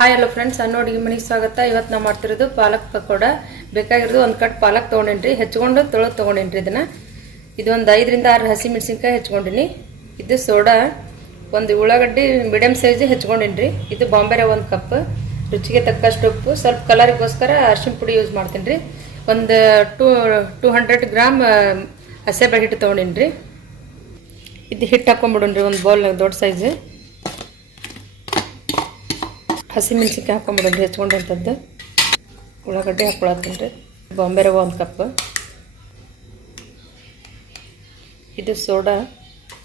Hi hello friends ಸಣ್ಣ ಅಡುಗೆ ಮನೆಗೆ ಸ್ವಾಗತ. ಇವತ್ತು ನಾವು ಮಾಡ್ತಿರೋದು ಪಾಲಕ್ ಪಕೋಡ. ಬೇಕಾಗಿರೋದು ಒಂದು ಕಟ್ ಪಾಲಕ್ ತೊಗೊಂಡೇನ್ರಿ. ಹೆಚ್ಕೊಂಡು ತೊಳೆದು ತೊಗೊಂಡೇನ್ರಿ ಇದನ್ನ. ಇದು ಒಂದು ಐದರಿಂದ ಆರು ಹಸಿ ಮೆಣಸಿನ್ಕಾಯಿ ಹೆಚ್ಕೊಂಡಿನಿ. ಇದು ಸೋಡಾ. ಒಂದು ಉಳ್ಳಾಗಡ್ಡಿ ಮೀಡಿಯಮ್ ಸೈಜ್ ಹೆಚ್ಕೊಂಡೇನ್ರಿ. ಇದು ಬಾಂಬೆ ಒಂದು ಕಪ್. ರುಚಿಗೆ ತಕ್ಕಷ್ಟು ಉಪ್ಪು. ಸ್ವಲ್ಪ ಕಲರಿಗೋಸ್ಕರ ಅರ್ಶಿನ ಪುಡಿ ಯೂಸ್ ಮಾಡ್ತೀನಿ ರೀ ಒಂದು ಟೂ ಟೂ ಹಂಡ್ರೆಡ್ ಗ್ರಾಮ್ ಹಸೆಬೆ ಹಿಟ್ಟು ತೊಗೊಂಡಿನ್ರಿ. ಇದು ಹಿಟ್ಟು ಹಾಕೊಂಡ್ಬಿಡೋಣ್ರಿ ಒಂದು ಬೌಲ್ ದೊಡ್ಡ ಸೈಜ್ ಹಸಿ ಮೆಣಸಿನ್ಕಾಯಿ ಹಾಕೊಂಬಿಡೋದು ಹೆಚ್ಕೊಂಡಂಥದ್ದು. ಉಳ್ಳಾಗಡ್ಡೆ ಹಾಕೊಳತ್ತೀನಿ ರೀ. ಬಾಂಬೆ ರವ ಒಂದು ಕಪ್. ಇದು ಸೋಡಾ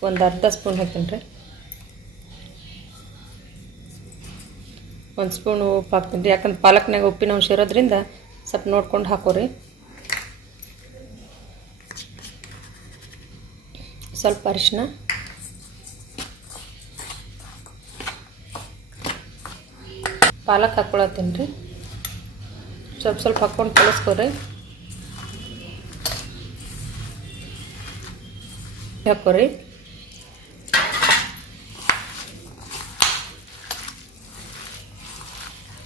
ಒಂದು ಅರ್ಧ ಸ್ಪೂನ್ ಹಾಕ್ತೀನಿ ರೀ. ಒಂದು ಸ್ಪೂನ್ ಉಪ್ಪು ಹಾಕ್ತೀನಿ ರೀ. ಯಾಕಂದ್ರೆ ಪಾಲಕ್ನಾಗ ಉಪ್ಪಿನ ಅಂಶ ಇರೋದ್ರಿಂದ ಸ್ವಲ್ಪ ನೋಡ್ಕೊಂಡು ಹಾಕೋರಿ. ಸ್ವಲ್ಪ ಅರಿಶಿನ ಪಾಲಕ್ ಹಾಕ್ಕೊಳತ್ತೀನಿ ರೀ. ಸ್ವಲ್ಪ ಸ್ವಲ್ಪ ಹಾಕ್ಕೊಂಡು ಕಲಿಸ್ಕೊರಿ. ಹಾಕೋರಿ.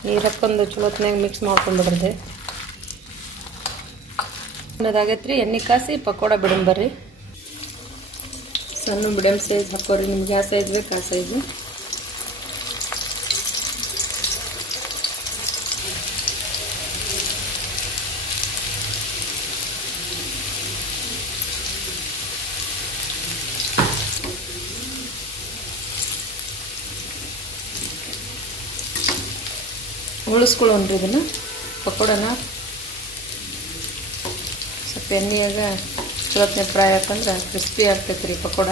ನೀರು ಹಾಕ್ಕೊಂಡು ಚಲೋತ್ನಾಗ ಮಿಕ್ಸ್ ಮಾಡ್ಕೊಂಡ್ಬಿಡ್ರಿ ಅನ್ನೋದಾಗೈತೆ ರೀ ಎಣ್ಣೆ ಕಾಸಿ ಪಕೋಡ ಬಿಡಂಬರ್ರಿ. ಸಣ್ಣ ಮೀಡಿಯಮ್ ಸೈಜ್ ಹಾಕೋರಿ. ನಿಮ್ಗೆ ಯಾವ ಸೈಜ್ ಬೇಕು ಆ ಸೈಜು ಉಳಿಸ್ಕೊಳ್ಳೋಣ್ರಿ ಇದನ್ನು. ಪಕೋಡನ ಸ್ವಲ್ಪ ಎಣ್ಣೆಯಾಗ ಚಲೋತ್ನೆ ಫ್ರೈ ಹಾಕಂದ್ರೆ ಕ್ರಿಸ್ಪಿ ಆಗ್ತೈತೆ ರೀ ಪಕೋಡ.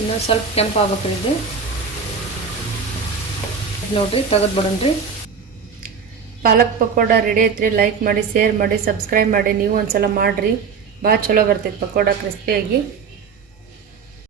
ಇನ್ನೊಂದು ಸ್ವಲ್ಪ ಕೆಂಪು ಆಗ್ಬೇಕು ಇದು ನೋಡಿರಿ, ತೆಗೆದು ಬಿಡೋಣ್ರಿ. ಪಾಲಕ್ ಪಕೋಡ ರೆಡಿ ಐತ್ರಿ. ಲೈಕ್ ಮಾಡಿ ಶೇರ್ ಮಾಡಿ ಸಬ್ಸ್ಕ್ರೈಬ್ ಮಾಡಿ. ನೀವು ಒಂದ್ಸಲ ಮಾಡಿರಿ. ಭಾಳ ಚಲೋ ಬರ್ತೈತೆ ಪಕೋಡ ಕ್ರಿಸ್ಪಿಯಾಗಿ